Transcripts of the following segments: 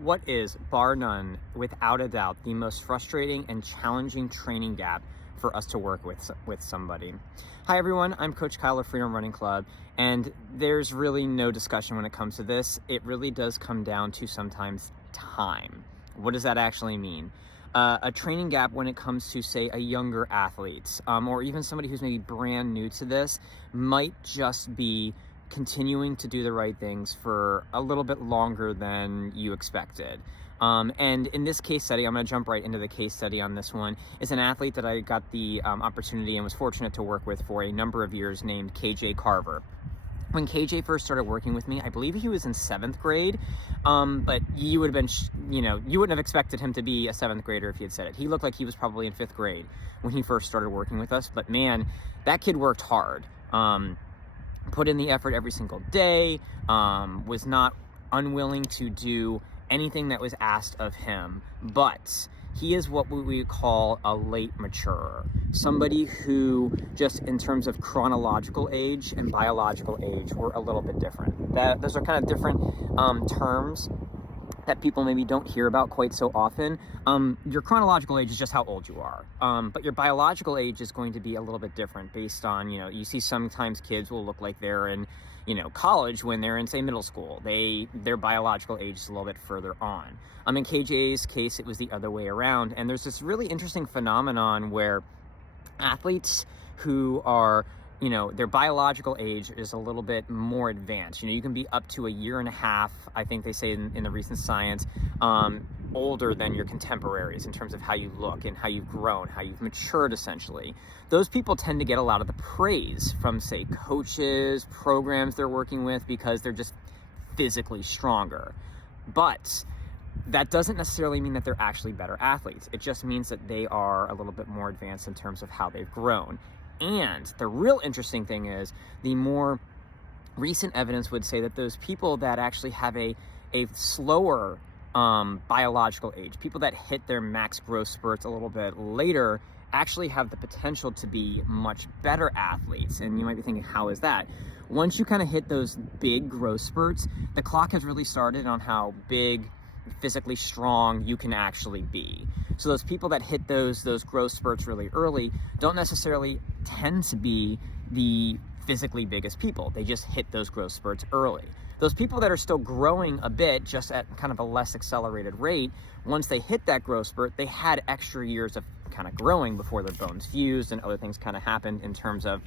What is, bar none, without a doubt, the most frustrating and challenging training gap for us to work with somebody? Hi everyone, I'm Coach Kyle of Freedom Running Club, and there's really no discussion when it comes to this. It really does come down to sometimes time. What does that actually mean? A training gap when it comes to, say, a younger athlete, or even somebody who's maybe brand new to this, might just be continuing to do the right things for a little bit longer than you expected. And in this case study, I'm going to jump right into the case study on this one. It's an athlete that I got the opportunity and was fortunate to work with for a number of years, named Karver. When KJ first started working with me, I believe he was in 7th grade, but you would have been, you wouldn't have expected him to be a 7th grader if he had said it. He looked like he was probably in 5th grade when he first started working with us, but man, that kid worked hard. Put in the effort every single day, was not unwilling to do anything that was asked of him, but he is what we would call a late maturer. Somebody who, just in terms of chronological age and biological age, were a little bit different. Those are kind of different terms that people maybe don't hear about quite so often. Your chronological age is just how old you are, but your biological age is going to be a little bit different based on, you see sometimes kids will look like they're in, college when they're in, say, middle school. Their biological age is a little bit further on. In KJ's case, it was the other way around, and there's this really interesting phenomenon where athletes who are, their biological age is a little bit more advanced. You can be up to a year and a half, I think they say in the recent science, older than your contemporaries in terms of how you look and how you've grown, how you've matured, essentially. Those people tend to get a lot of the praise from, say, coaches, programs they're working with, because they're just physically stronger. But that doesn't necessarily mean that they're actually better athletes. It just means that they are a little bit more advanced in terms of how they've grown. And the real interesting thing is, the more recent evidence would say that those people that actually have a slower biological age, people that hit their max growth spurts a little bit later, actually have the potential to be much better athletes. And you might be thinking, how is that? Once you kind of hit those big growth spurts, the clock has really started on how big, physically strong you can actually be. So those people that hit those growth spurts really early don't necessarily tend to be the physically biggest people. They just hit those growth spurts early. Those people that are still growing a bit, just at kind of a less accelerated rate, once they hit that growth spurt, they had extra years of kind of growing before their bones fused and other things kind of happened in terms of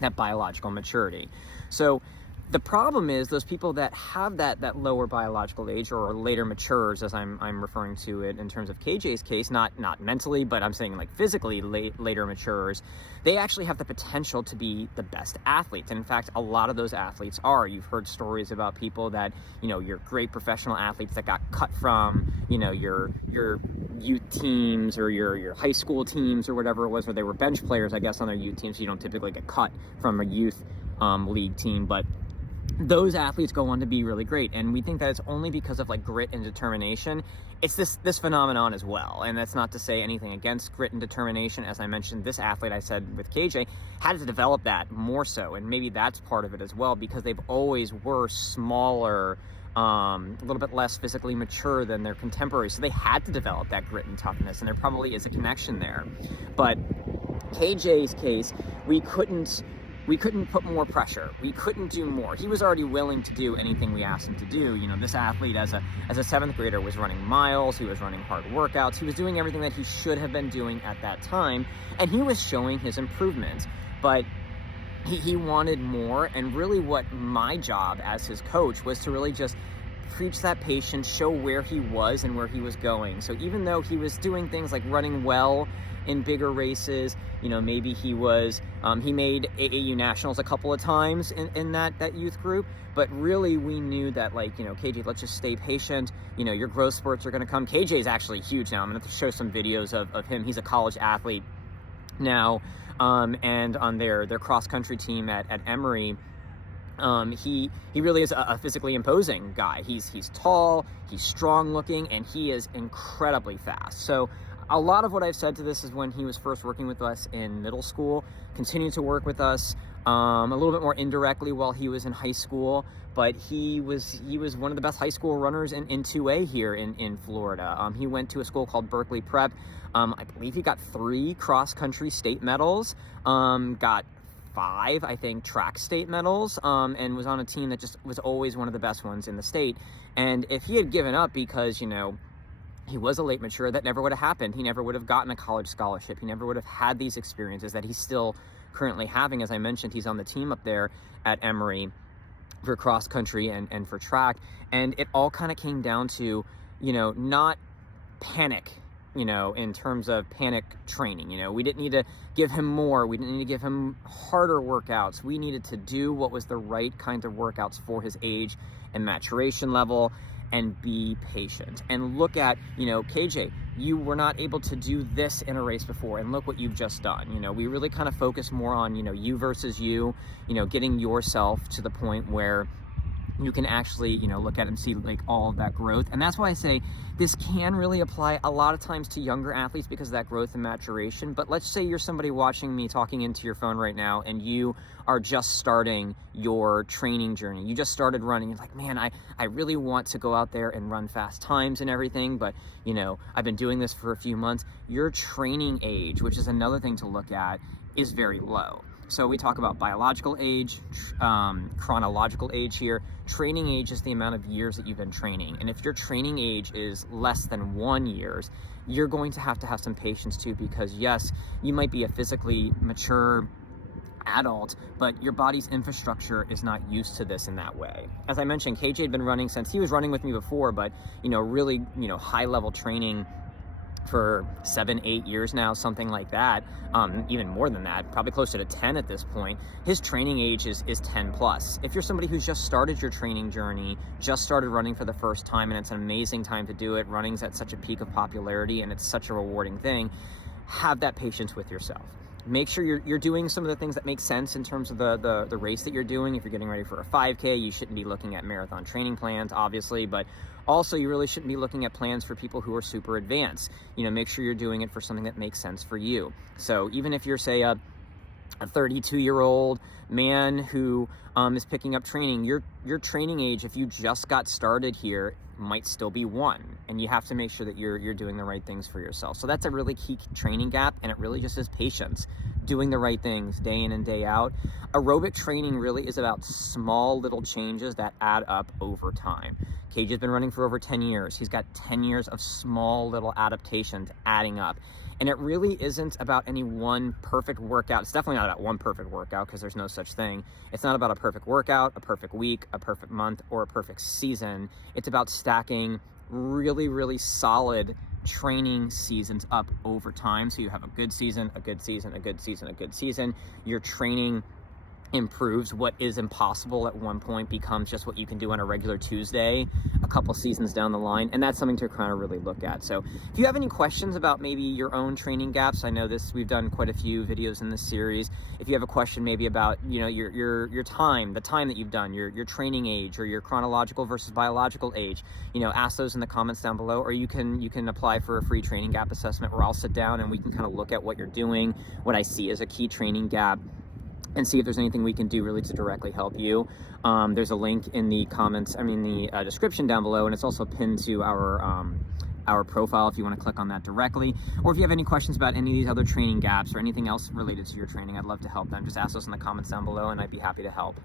that biological maturity. So the problem is, those people that have that lower biological age, or later matures, as I'm referring to it in terms of KJ's case, not mentally, but I'm saying like physically later matures, they actually have the potential to be the best athletes. And in fact, a lot of those athletes are. You've heard stories about people that, your great professional athletes that got cut from, your youth teams or your high school teams or whatever it was, or they were bench players, I guess, on their youth teams. So you don't typically get cut from a youth league team, but those athletes go on to be really great. And we think that it's only because of like grit and determination. It's this phenomenon as well. And that's not to say anything against grit and determination. As I mentioned, this athlete I said with KJ had to develop that more so. And maybe that's part of it as well, because they've always were smaller, a little bit less physically mature than their contemporaries. So they had to develop that grit and toughness. And there probably is a connection there. But KJ's case, we couldn't put more pressure. We couldn't do more. He was already willing to do anything we asked him to do. This athlete as a 7th grader was running miles, he was running hard workouts, he was doing everything that he should have been doing at that time, and he was showing his improvements. But he wanted more, and really what my job as his coach was to really just preach that patience, show where he was and where he was going. So even though he was doing things like running well in bigger races, maybe he made AAU nationals a couple of times in that youth group, but really we knew that, like, KJ, let's just stay patient. Your growth spurts are going to come. KJ is actually huge now. I'm going to show some videos of him. He's a college athlete now, and on their cross country team at Emory. He really is a physically imposing guy. He's tall, he's strong looking, and he is incredibly fast. So a lot of what I've said to this is when he was first working with us in middle school, continued to work with us a little bit more indirectly while he was in high school, but he was one of the best high school runners in 2A here in Florida. He went to a school called Berkeley Prep. I believe he got 3 cross-country state medals, got 5, I think, track state medals, and was on a team that just was always one of the best ones in the state. And if he had given up because, you know, he was a late mature, that never would have happened. He never would have gotten a college scholarship. He never would have had these experiences that he's still currently having. As I mentioned, he's on the team up there at Emory for cross country and for track. And it all kind of came down to, you know, not panic, you know, in terms of panic training. You know, we didn't need to give him more. We didn't need to give him harder workouts. We needed to do what was the right kinds of workouts for his age and maturation level, and be patient. And look at, you know, KJ, you were not able to do this in a race before, and look what you've just done. You know, we really kind of focus more on, you know, you versus you know, getting yourself to the point where you can actually, you know, look at it and see like all of that growth. And that's why I say this can really apply a lot of times to younger athletes because of that growth and maturation. But let's say you're somebody watching me talking into your phone right now, and you are just starting your training journey. You just started running. You're like, man, I really want to go out there and run fast times and everything, but, you know, I've been doing this for a few months. Your training age, which is another thing to look at, is very low. So we talk about biological age, chronological age here. Training age is the amount of years that you've been training. And if your training age is less than 1 year, you're going to have some patience too, because yes, you might be a physically mature adult, but your body's infrastructure is not used to this in that way. As I mentioned, KJ had been running since he was running with me before, but, you know, really, you know, high level training for 7-8 years now, something like that, even more than that, probably closer to 10 at this point. His training age is 10 plus. If you're somebody who's just started your training journey, just started running for the first time, and it's an amazing time to do it, running's at such a peak of popularity and it's such a rewarding thing, have that patience with yourself. Make sure you're doing some of the things that make sense in terms of the race that you're doing. If you're getting ready for a 5K, you shouldn't be looking at marathon training plans, obviously, but also you really shouldn't be looking at plans for people who are super advanced. You know, make sure you're doing it for something that makes sense for you. So even if you're, say, a 32-year-old man who is picking up training, your training age, if you just got started here, might still be 1, and you have to make sure that you're doing the right things for yourself. So that's a really key training gap, and it really just is patience, doing the right things day in and day out. Aerobic training really is about small little changes that add up over time. KJ's been running for over 10 years. He's got 10 years of small little adaptations adding up. And it really isn't about any one perfect workout. It's definitely not about one perfect workout, because there's no such thing. It's not about a perfect workout, a perfect week, a perfect month, or a perfect season. It's about stacking really, really solid training seasons up over time. So you have a good season, a good season, a good season, a good season. Your training improves. What is impossible at one point becomes just what you can do on a regular Tuesday a couple seasons down the line, and that's something to kind of really look at. So if you have any questions about maybe your own training gaps, I know we've done quite a few videos in this series. If you have a question maybe about, you know, your time, the time that you've done, your training age, or your chronological versus biological age, you know, ask those in the comments down below, or you can apply for a free training gap assessment where I'll sit down and we can kind of look at what you're doing, what I see as a key training gap, and see if there's anything we can do really to directly help you. There's a link in the comments, the description down below, and it's also pinned to our profile if you want to click on that directly. Or if you have any questions about any of these other training gaps or anything else related to your training, I'd love to help them. Just ask us in the comments down below, and I'd be happy to help.